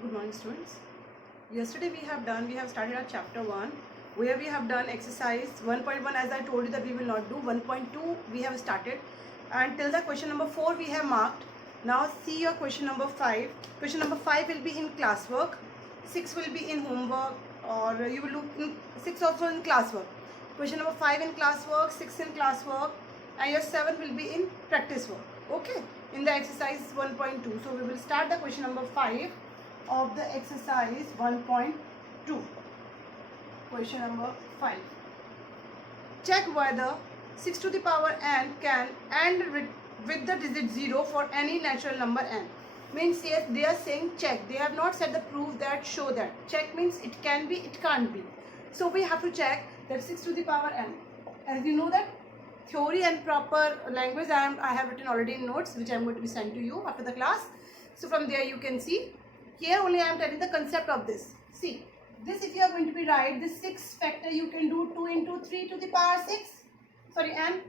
Good morning, students. Yesterday we have started our chapter 1 where we have done exercise 1.1. As I told you that we will not do 1.2, we have started, and till the question number 4 we have marked. Now see your question number 5. Question number 5 will be in classwork, 6 will be in homework, or you will look in 6 also in classwork. Question number 5 in classwork, 6 in classwork, and your 7 will be in practice work. Okay, in the exercise 1.2. So we will start the question number 5 of the exercise 1.2. Question number 5. Check whether 6 to the power n can end with the digit 0 for any natural number n. Means yes, they are saying check. They have not said the proof that, show that. Check means it can be, it can't be. So we have to check that 6 to the power n. As you know that theory and proper language I have written already in notes, which I am going to be sent to you after the class. So from there you can see. Here only I am telling the concept of this. See, this if you are going to be right, this 6 factor you can do 2 into 3 to the power 6. Sorry, n.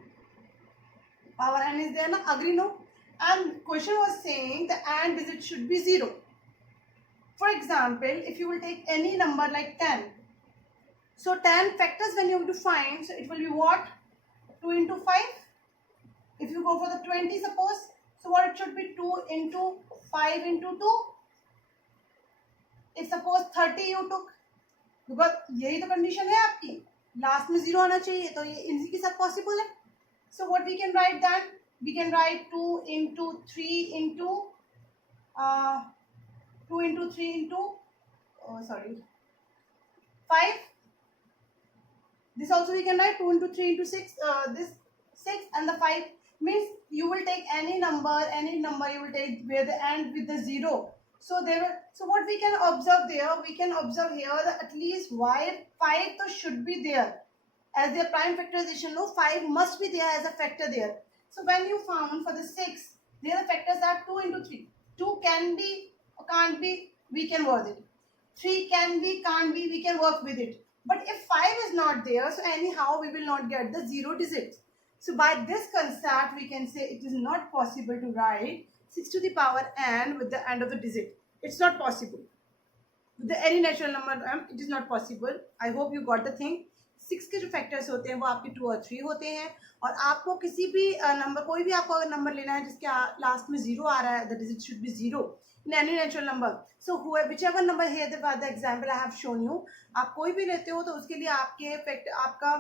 Power n is there, na? Agree, no? And question was saying the n digit should be 0. For example, if you will take any number like 10. So 10 factors when you have to find, so it will be what? 2 into 5. If you go for the 20 suppose, so what it should be? 2 into 5 into 2. If suppose 30 you took, because यही तो condition है आपकी, last में 0 आना चाहिए, तो ये इसी के साथ पॉसिबल है. So what we can write then? We can write 2 into 3 into 2 into 3 into 5. This also we can write 2 into 3 into 6. This 6 and the 5 means you will take any number you will take where the end with the 0. So there were, so what we can observe there, we can observe here that at least why 5 to should be there as their prime factorization. No, 5 must be there as a factor there. So when you found for the 6, there the factors are 2 into 3. 2 can be or can't be, we can work it. 3 can be, can't be, we can work with it. But if 5 is not there, so anyhow we will not get the 0 digit. So by this concept we can say it is not possible to write 6 to the power n with the end of the digit. It's not possible. With the any natural number m, it is not possible. I hope you got the thing. 6 के जो factors होते हैं वो आपके 2 और 3 होते हैं, और आपको किसी भी नंबर, कोई भी आपको अगर नंबर लेना है जिसके लास्ट में 0 आ रहा है, the digit should be 0 in any natural number. So whichever number here the example I have shown you, आप कोई भी लेते हो तो उसके लिए आपके आपका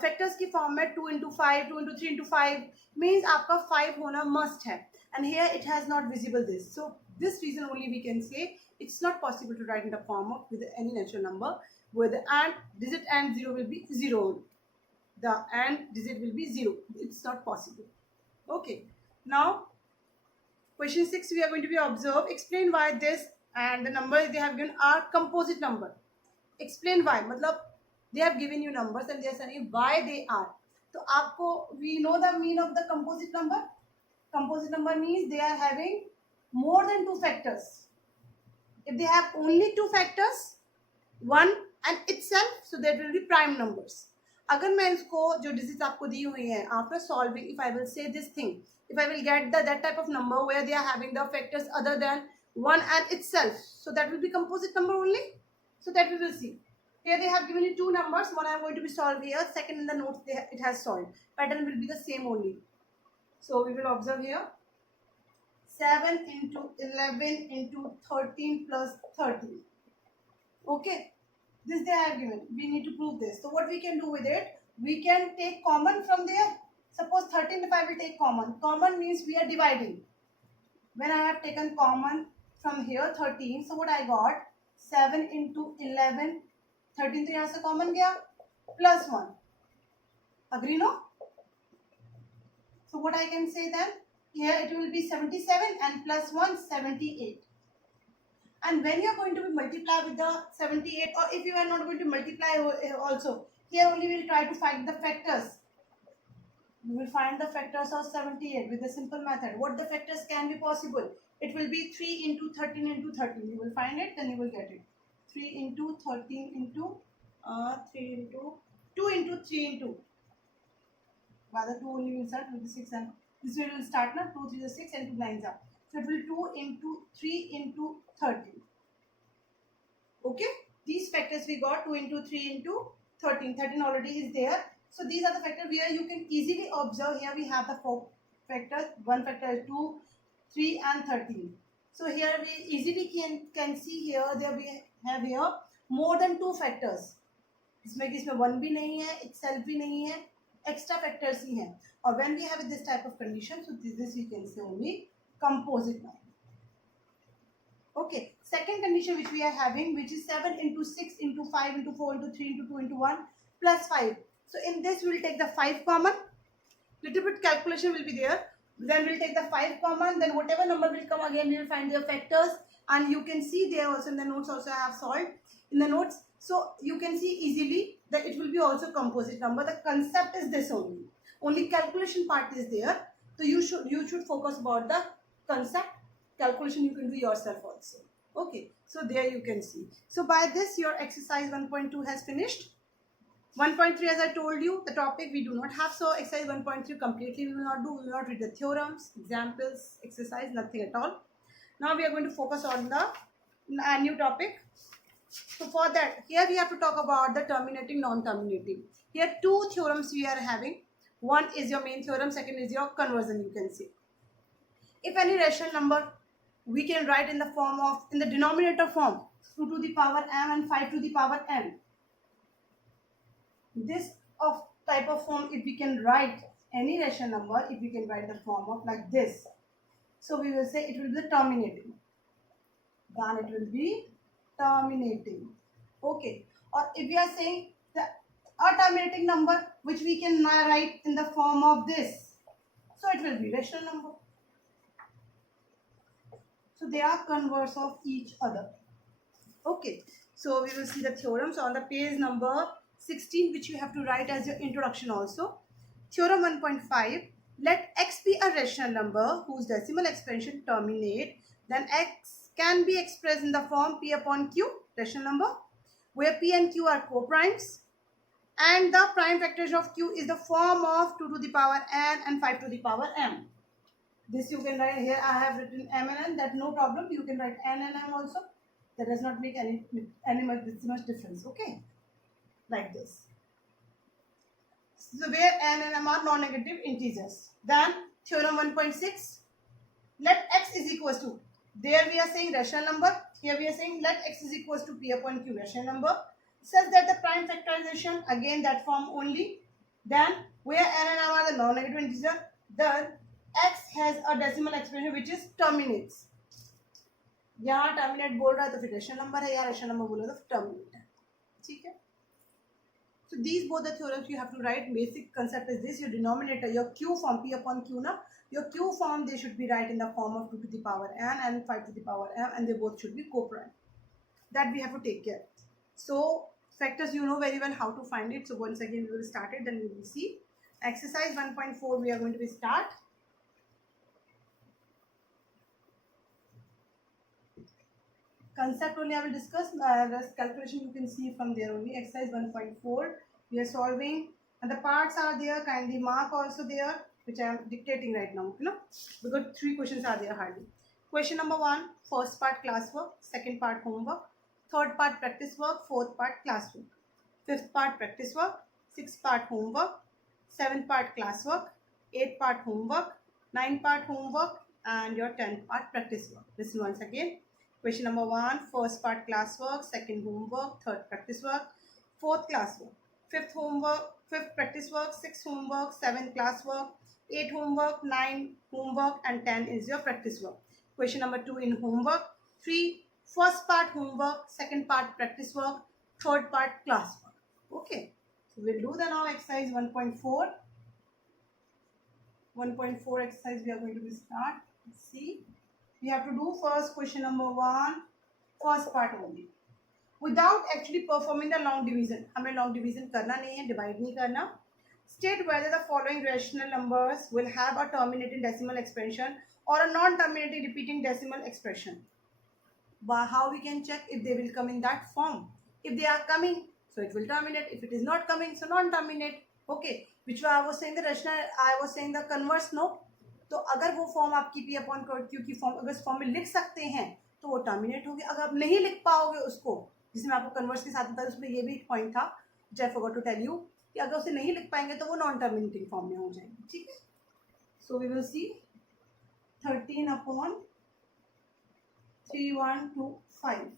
फैक्टर्स की फॉर्म में 2 into 5, 2 into 3 into 5 means आपका 5 होना must है, and here it has not visible this. So this reason only we can say it's not possible to write in the form of with any natural number where the and digit and 0 will be 0. The and digit will be 0. It's not possible. Okay. Now question 6 we are going to be observe. Explain why this and the numbers they have given are composite number. Explain why. मतलब they have given you numbers and they are saying why they are. तो आपको we know the mean of the composite number. Composite number means they are having more than 2 factors. If they have only 2 factors, 1 and itself, so that will be prime numbers. अगर मैं इसको जो digits आपको दी हुई हैं, after solving, if I will say this thing, if I will get that type of number where they are having the factors other than 1 and itself, so that will be composite number only. So that we will see. Here they have given you 2 numbers. One I am going to be solved here. Second in the notes it has solved. Pattern will be the same only. So we will observe here. 7 into 11 into 13 plus 13. Okay. This they have given. We need to prove this. So what we can do with it? We can take common from there. Suppose 13 if I will take common. Common means we are dividing. When I have taken common from here 13, so what I got? 7 into 11. 13 तो यहाँ से common गया. Plus 1. Agree, no? So what I can say then? Here it will be 77 and plus 1, 78. And when you are going to be multiply with the 78, or if you are not going to multiply also, here only we will try to find the factors. We will find the factors of 78 with a simple method. What the factors can be possible? It will be 3 into 13 into 13. You will find it, then you will get it. 3 into 13 into 3 into 2 into 3 into. Rather 2 only will start with the 6 and this will start now 2 3 is 6 and 2 9s are. So it will 2 into 3 into 13. Okay, these factors we got 2 into 3 into 13. 13 already is there. So these are the factors where you can easily observe. Here we have the 4 factors. One factor is 2, 3 and 13. So here we easily can see here there we have here more than 2 factors. इसमें 1 भी नहीं है, itself भी नहीं है, extra factors ही हैं. और when we have this type of condition, so this we can say only composite number. Okay, second condition which we are having, which is 7 into 6 into 5 into 4 into 3 into 2 into 1 plus 5. So in this we will take the 5 common. Little bit calculation will be there. Then we'll take the 5 common. Then whatever number will come again, we will find their factors. And you can see there also in the notes also I have solved in the notes. So you can see easily that it will be also composite number. The concept is this only. Only calculation part is there. So you should focus about the concept. Calculation you can do yourself also. Okay, so there you can see. So by this your exercise 1.2 has finished. 1.3 as I told you, the topic we do not have, so exercise 1.3 completely we will not do. We will not read the theorems, examples, exercise, nothing at all. Now we are going to focus on the new topic. So for that, here we have to talk about the terminating, non-terminating. Here 2 theorems we are having. One is your main theorem, second is your conversion, you can see. If any rational number we can write in the form of, in the denominator form, 2 to the power m and 5 to the power n. This of type of form, if we can write any rational number, if we can write the form of like this, so we will say it will be terminating. Then it will be terminating. Okay. Or if we are saying a terminating number which we can write in the form of this, so it will be rational number. So they are converse of each other. Okay. So we will see the theorems on the page number 16, which you have to write as your introduction also. Theorem 1.5. Let x be a rational number whose decimal expansion terminate, then x can be expressed in the form p upon q, rational number, where p and q are co-primes, and the prime factorization of q is the form of 2 to the power n and 5 to the power m. This you can write here. I have written m and n. That no problem. You can write n and m also. That does not make any much difference. Okay, like this. So where n and m are non-negative integers. Then theorem 1.6. Let x is equals to. There we are saying rational number. Here we are saying let x is equals to p upon q, rational number. Such that the prime factorization, again that form only. Then where n and m are the non-negative integer, then x has a decimal expression which is terminates. यहाँ terminate बोल रहा है तो फिर rational number है, या rational number बोलो तो terminate है. ठीक है. So these both the theorems you have to write. Basic concept is this: your denominator, your q form, p upon q na, your q form they should be right in the form of 2 to the power n and 5 to the power m, and they both should be co-prime. That we have to take care. So factors you know very well how to find it. So once again we will start it, then we will see. Exercise 1.4 we are going to be start. Concept only I will discuss. Rest calculation you can see from there only. Exercise 1.4 we are solving, and the parts are there. Kindly mark also there, which I am dictating right now. You know, because 3 questions are there hardly. Question number 1, first part classwork, second part homework, third part practice work, fourth part classwork, fifth part practice work, sixth part homework, seventh part classwork, eighth part homework, ninth part homework, and your 10th part practice work. Listen once again. Question number 1, first part classwork, second homework, third practice work, fourth classwork, fifth homework, fifth practice work, sixth homework, seventh classwork, 8 homework, 9 homework, and 10 is your practice work. Question number 2 in homework, 3 first part homework, second part practice work, third part classwork. Okay, so we'll do the now exercise 1.4. 1.4 exercise we are going to be start. Let's see. We have to do first question number 1, first part only. Without actually performing the long division, हमें long division करना नहीं है, divide नहीं करना. State whether the following rational numbers will have a terminating decimal expression or a non-terminating repeating decimal expression. How we can check if they will come in that form? If they are coming, so it will terminate. If it is not coming, so non-terminate. Okay. Which way I was saying the rational, I was saying the converse. No. तो अगर वो form आपकी P upon Q की form अगर इस form में लिख सकते हैं तो वो टर्मिनेट होगी. अगर आप नहीं लिख पाओगे उसको जिसमें आपको कन्वर्स के साथ होता है, उसमें ये भी एक पॉइंट था which I forgot to tell you कि अगर उसे नहीं लिख पाएंगे तो वो नॉन टर्मिनेटिंग फॉर्म में हो जाएगी. ठीक है. So we will see 13/3125.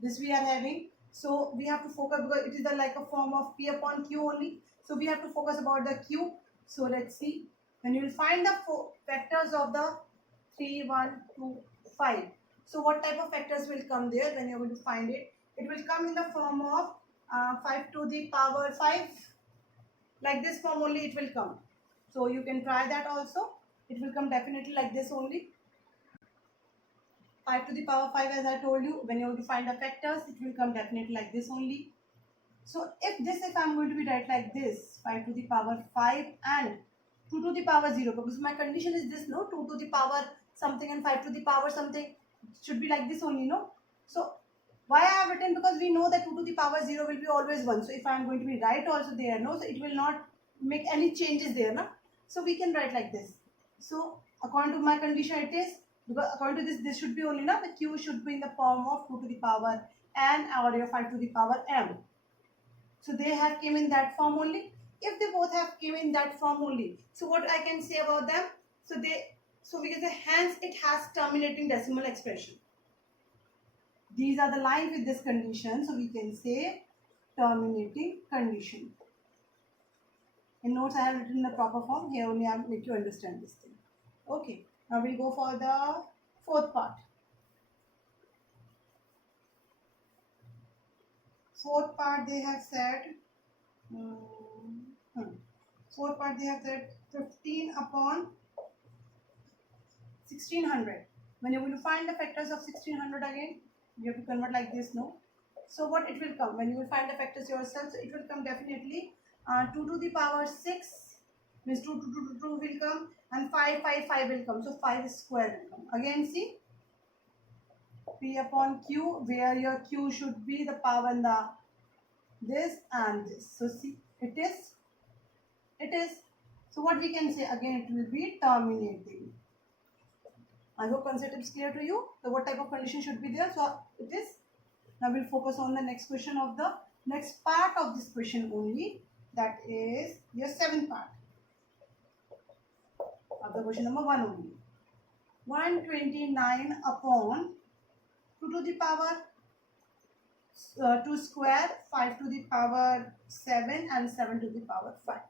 This we are having. So we have to focus because it is the like a form of P upon Q only. So we have to focus about the Q. So let's see. When you will find the factors of the 3, 1, 2, 5. So what type of factors will come there when you are going to find it? It will come in the form of 5 to the power 5. Like this form only it will come. So you can try that also. It will come definitely like this only. 5 to the power 5, as I told you, when you want to find the factors, it will come definitely like this only. So if I'm going to be write like this, 5 to the power 5 and 2 to the power 0, because my condition is this, no, 2 to the power something and 5 to the power something, it should be like this only, no. So why I have written, because we know that 2 to the power 0 will be always 1. So if I am going to be right also there, no, so it will not make any changes there, no. So we can write like this. So according to my condition it is, because according to this should be only, na, the Q should be in the form of 2 to the power n or your 5 to the power m. So they have came in that form only. If they both have came in that form only, so what I can say about them? So we can say hence it has terminating decimal expression. These are the lines with this condition. So we can say terminating condition. In notes I have written the proper form. Here only I will make you understand this thing. Okay. Now we'll go for the fourth part. Fourth part they have said. Fourth part they have said 15 upon 1600. When you will find the factors of 1600 again, you have to convert like this, no? So what it will come when you will find the factors yourself? So it will come definitely 2 to the power 6 means 2 will come, and 5 will come. So 5 square will come. Again see, P upon Q, where your Q should be the power in the this and this. So see, it is. So what we can say again, it will be terminating. I hope concept is clear to you. So what type of condition should be there? So it is. Now we'll focus on the next question of the next part of this question only. That is your seventh part of the question number 1 only. 129 upon 2 to the power 2 square, 5 to the power 7 and 7 to the power 5.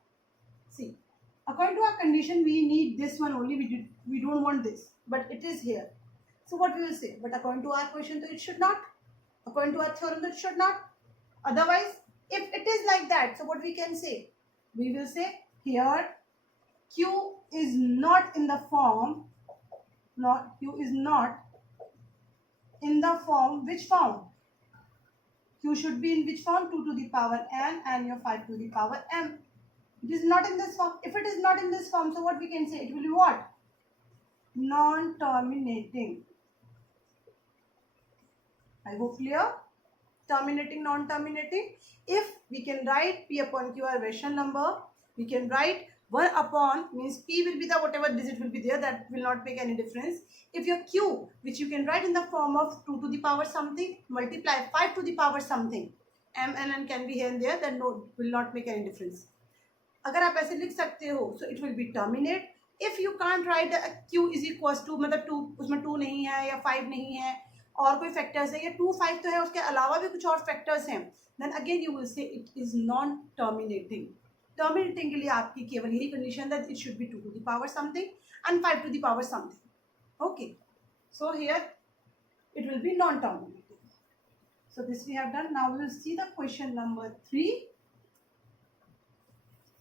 See, according to our condition, we need this one only. We don't want this, but it is here. So what we will say? But according to our question, so it should not. According to our theorem, it should not. Otherwise, if it is like that, so what we can say? We will say here Q is not in the form. Q is not in the form. Which form? Q should be in which form? 2 to the power n and your 5 to the power m. It is not in this form. If it is not in this form, so what we can say? It will be what? Non-terminating. I hope clear? Terminating, non-terminating. If we can write P upon Q our rational number, we can write 1 upon means P will be the whatever digit will be there, that will not make any difference. If your Q, which you can write in the form of 2 to the power something, multiply 5 to the power something, m and n can be here and there, then no, will not make any difference. अगर आप ऐसे लिख सकते हो, so it will be terminate. If you can't write Q is equals to, मतलब 2 उसमें 2 नहीं है या 5 नहीं है और कोई फैक्टर्स है या 2 5 तो है, उसके अलावा भी कुछ और फैक्टर्स हैं, then again you will say it is non terminating. Terminating के लिए आपकी केवल यही condition that it should be 2 to the power something and 5 to the power something. Okay, so here it will be non terminating. So this we have done. Now we will see the question number 3.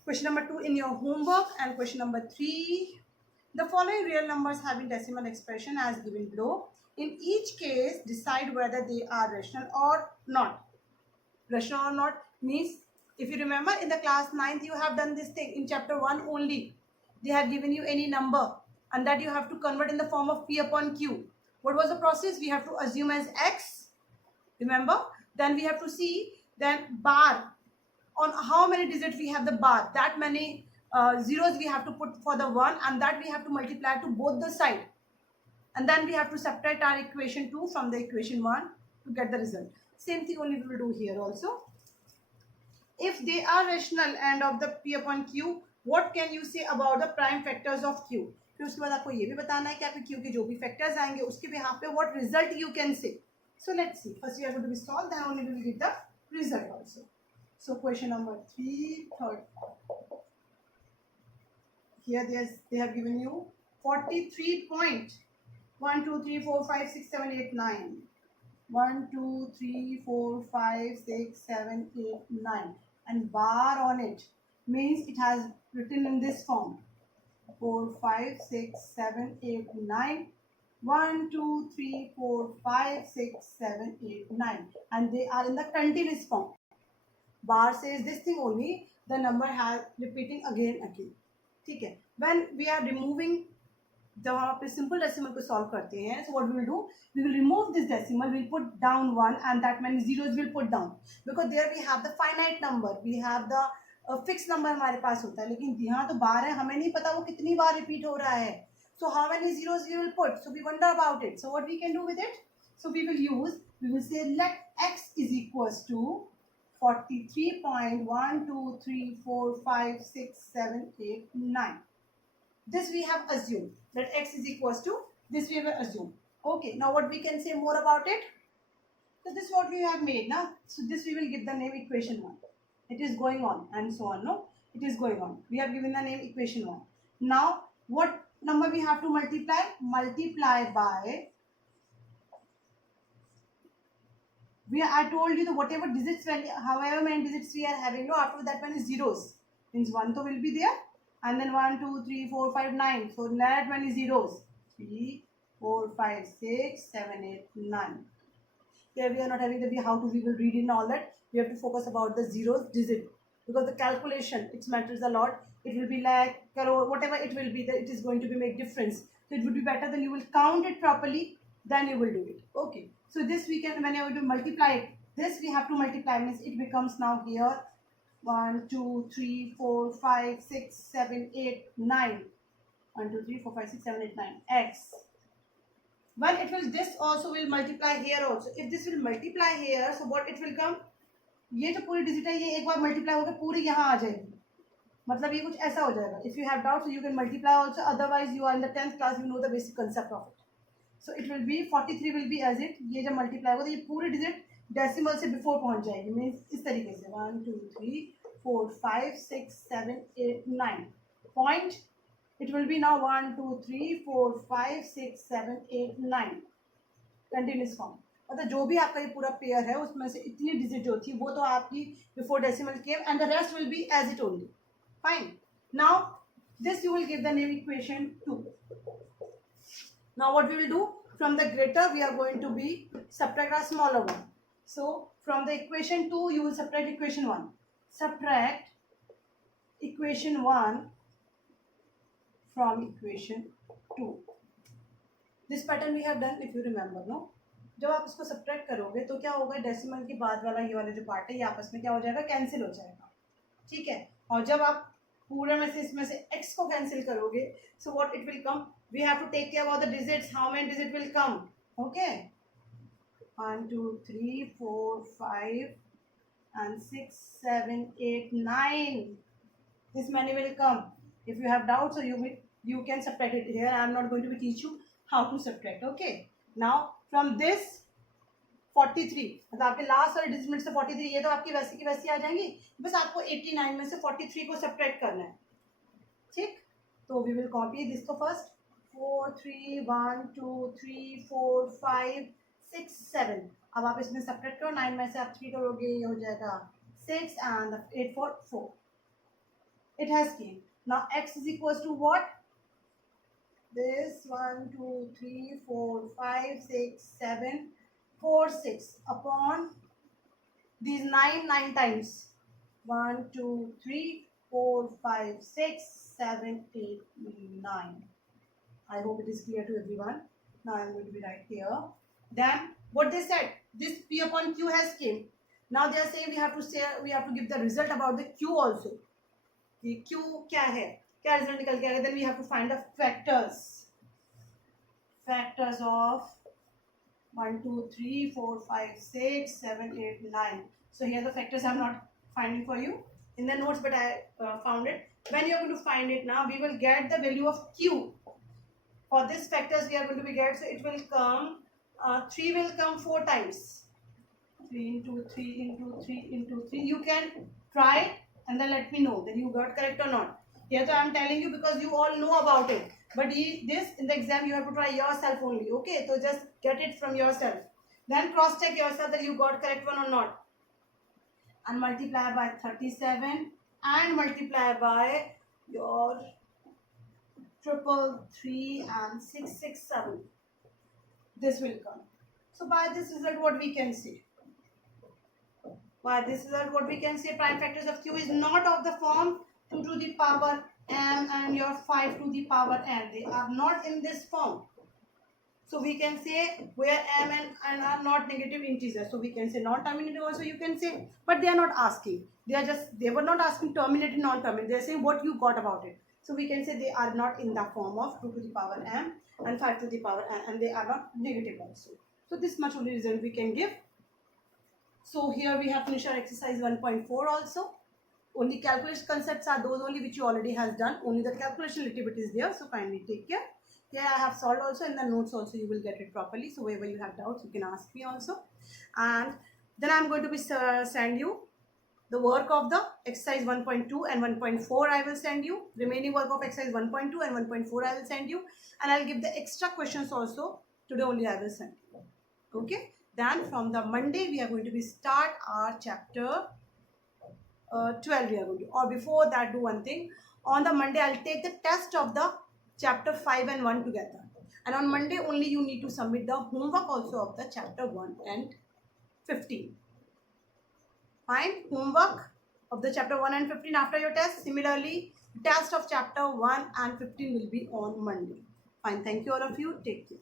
Question number 2 in your homework and question number 3. The following real numbers having decimal expression as given below. In each case, decide whether they are rational or not. Rational or not means, if you remember in the class 9th, you have done this thing in chapter 1 only. They have given you any number and that you have to convert in the form of P upon Q. What was the process? We have to assume as X. Remember? Then we have to see then bar. On how many digits we have the bar, that many zeros we have to put for the 1 and that we have to multiply to both the side. And then we have to subtract our equation 2 from the equation 1 to get the result. Same thing only we will do here also. If they are rational and of the P upon Q, what can you say about the prime factors of Q? फिर उसके बाद आपको ये भी बताना है कि आपके Q के जो भी फैक्टर्स आएंगे उसके बिहाफ पे what result you can say. So let's see. First we are going to be solved, then only we will get the result also. So question number 3, third. Here they have given you 43 point 1 2 3 4 5 6 7 8 9. 1 2 3 4 5 6 7 8 9, and bar on it means it has written in this form 4 5 6 7 8 9, 1 2 3 4 5 6 7 8 9, and they are in the continuous form. Bar says this thing only, the number has repeating again. ठीक है. When we are removing, जब हम अपने simple decimal को solve करते हैं, so what we will do, we will remove this decimal, we will put down 1 and that many zeros will put down, because there we have the finite number, we have the fixed number हमारे पास होता है. लेकिन यहाँ तो बार है, हमें नहीं पता वो कितनी बार रिपीट हो रहा है. So how many zeros we will put, so we wonder about it. So what we can do with it, so we will say let x is equals to 43.123456789. This we have assumed that x is equals to this, we have assumed. Okay, now what we can say more about it? So this is what we have made now. So this we will give the name equation 1. It is going on and so on. No, it is going on. We have given the name equation 1. Now what number we have to multiply? Multiply by, I told you that whatever digits value, however many digits we are having, no, after that one is zeros. Means 1 to will be there. And then 1 2 3 4 5 9, so that many zeros. 3 4 5 6 7 8 9. Here we are not having the how to we will read in all that. We have to focus about the zeros digit, because the calculation it matters a lot. It will be like crore, whatever it will be, that it is going to be make difference. So it would be better than you will count it properly, then you will do it. Okay, so this we can, when you have to multiply it, this we have to multiply, means it becomes now here 1 2 3 4 5 6 7 8 9. 1 2 3 4 5 6 7 8 9 x. When it will, this also will multiply here also. If this will multiply here, so what it will come, ये जो पूरी digit है ये एक बार multiply होकर पूरी यहाँ आ जाएगी, मतलब ये कुछ ऐसा हो जाएगा. If you have doubt so you can multiply also, otherwise you are in the 10th class, you know the basic concept of it. So it will be 43 will be as it, ये जब multiply होगा तो ये पूरी digit decimal से before पहुंच जाएगी. Means इस तरीके से 1 2 3 4 5 6 7 8 9 point, it will be now 1 2 3 4 5 6 7 8 9 continuous form. मतलब जो भी आपका ये पूरा पेयर है उसमें से इतनी डिजिट होती है वो तो आपकी before decimal came, and the rest will be as it only. Fine. Now this you will give the name equation 2. Now what we will do, from the greater we are going to be subtract a smaller one. So from the equation 2 you will subtract equation 1. Subtract equation 1 from equation 2. This pattern we have done, if you remember, no? जब आप इसको subtract करोगे तो क्या होगा, decimal के बाद वाला ये वाला जो पार्ट है ये आपस में क्या हो जाएगा, कैंसिल हो जाएगा. ठीक है. और जब आप पूरे में से इसमें से x को कैंसिल करोगे, so what it will come, we have to take care about the digits, how many digit will come. Okay, 1 2 3 4 5 and 6 7 8 9. This many will come. If you have doubts, so you can subtract it. Here I am not going to teach you how to subtract. Okay. Now from this 43, मतलब आपके last वाले digit से 43, ये तो आपकी वैसी की वैसी आ जाएंगी, बस आपको 89 में से 43 को सब्ट्रैक्ट करना है. ठीक. तो वी विल कॉपी दिस को फर्स्ट 4 3 1 2 3 4 5 6 7. अब आप इसमें सब्ट्रैक्ट करो, 9 में से आप 3 करोगे, ये हो जाएगा 6 and 8 4 4. It has came. Now x is equals to what? This 1 2 3 4 5 6 7 4 6 upon these 9 times. 1 2 3 4 5 6 7 8 9. I hope it is clear to everyone. Now I am going to be right here. Then what they said, this p upon q has came. Now they are saying we have to give the result about the q also. The q क्या है, क्या result निकल के आएगा. Then we have to find the factors of 1, 2, 3, 4, 5, 6, 7, 8, 9. So here the factors I'm not finding for you in the notes, but I found it. When you're going to find it now, we will get the value of Q. For this factors we are going to be get, so it will come, 3 will come 4 times. 3 into 3 into 3 into 3. You can try it and then let me know then you got correct or not. Here so I'm telling you because you all know about it. But this in the exam you have to try yourself only. Okay, so just get it from yourself. Then cross check yourself that you got correct one or not. And multiply by 37 and multiply by your 333 and 667. This will come. So by this result what we can say? By this result what we can say, prime factors of Q is not of the form 2 to the power m and your 5 to the power n. They are not in this form. So we can say where m and n are not negative integers. So we can say non-terminating also you can say. But they are not asking. They were not asking terminated, non-terminated. They are saying what you got about it. So we can say they are not in the form of 2 to the power m and 5 to the power n, and they are not negative also. So this much only result we can give. So here we have finished our exercise 1.4 also. Only calculation concepts are those only which you already has done. Only the calculation little bit is there. So kindly take care. Here I have solved also, in the notes also you will get it properly. So wherever you have doubts you can ask me also. And then I am going to be send you the work of the exercise 1.2 and 1.4 I will send you. Remaining work of exercise 1.2 and 1.4 I will send you. And I will give the extra questions also. Today only I will send you. Okay. Then from the Monday we are going to be start our chapter 12 we are going to, or before that do one thing. On the Monday I'll take the test of the chapter 5 and 1 together. And on Monday only you need to submit the homework also of the chapter 1 and 15. Fine. Homework of the chapter 1 and 15 after your test. Similarly, test of chapter 1 and 15 will be on Monday. Fine. Thank you all of you. Take care.